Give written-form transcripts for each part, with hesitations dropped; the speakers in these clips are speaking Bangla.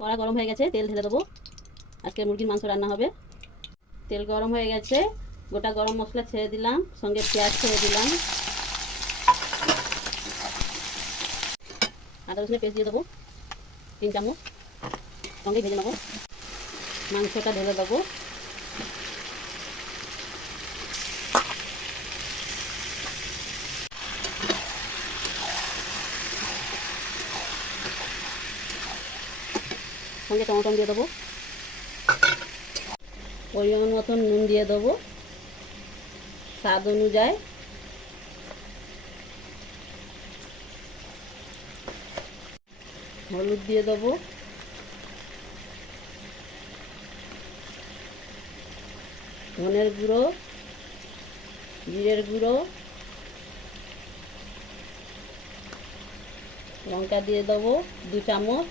কড়া গরম হয়ে গেছে, তেল ঢেলে দেবো। আজকে মুরগির মাংস রান্না হবে। তেল গরম হয়ে গেছে, গোটা গরম মশলা ছেড়ে দিলাম, সঙ্গে পেঁয়াজ ছেড়ে দিলাম, আদা রসুনের পেস্ট দিয়ে দেবো 3 চামচ, সঙ্গে ভেজে নেবো। মাংসটা ঢেলে দেবো। সঙ্গে টমেটো দিয়ে দেবো, পরিমাণ মতন নুন দিয়ে দেবো, স্বাদ অনুযায়ী হলুদ দিয়ে দেবো, ধনের গুঁড়ো, জিরের গুঁড়ো, লঙ্কা দিয়ে দেবো 2 চামচ,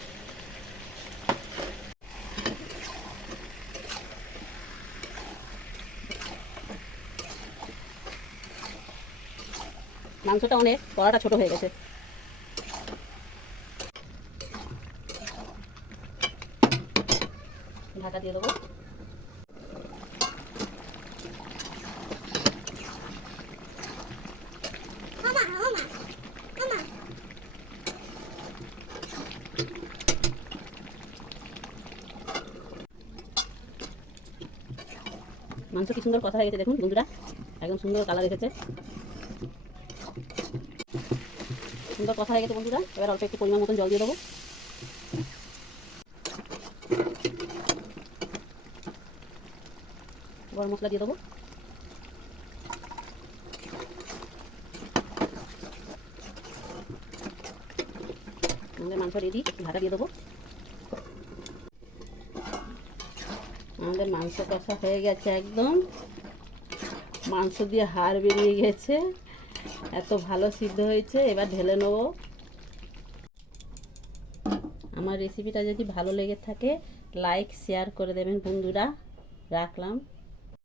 মাংসটা অনেক, কড়াটা ছোট হয়ে গেছে। ঢাকা দিয়ে দেবো। মাংস কি সুন্দর কথা হয়ে গেছে দেখুন বন্ধুরা, একদম সুন্দর কালার এসেছে, সুন্দর কথা হয়ে গেছে বন্ধুরা। এবার অল্প একটু পরিমাণ মতন জল দিয়ে দেবো। গরম মশলা দিয়ে দেবো, আমাদের মাংস রেডি। একটু ঢাকা দিয়ে দেবো। আমাদের মাংস কষা হয়ে গেছে, একদম মাংস দিয়ে হাড় বেরিয়ে গেছে, এত ভালো সিদ্ধ হয়েছে। এবার ঢেলে নেবো। আমার রেসিপিটা যদি ভালো লেগে থাকে লাইক শেয়ার করে দেবেন বন্ধুরা। রাখলাম।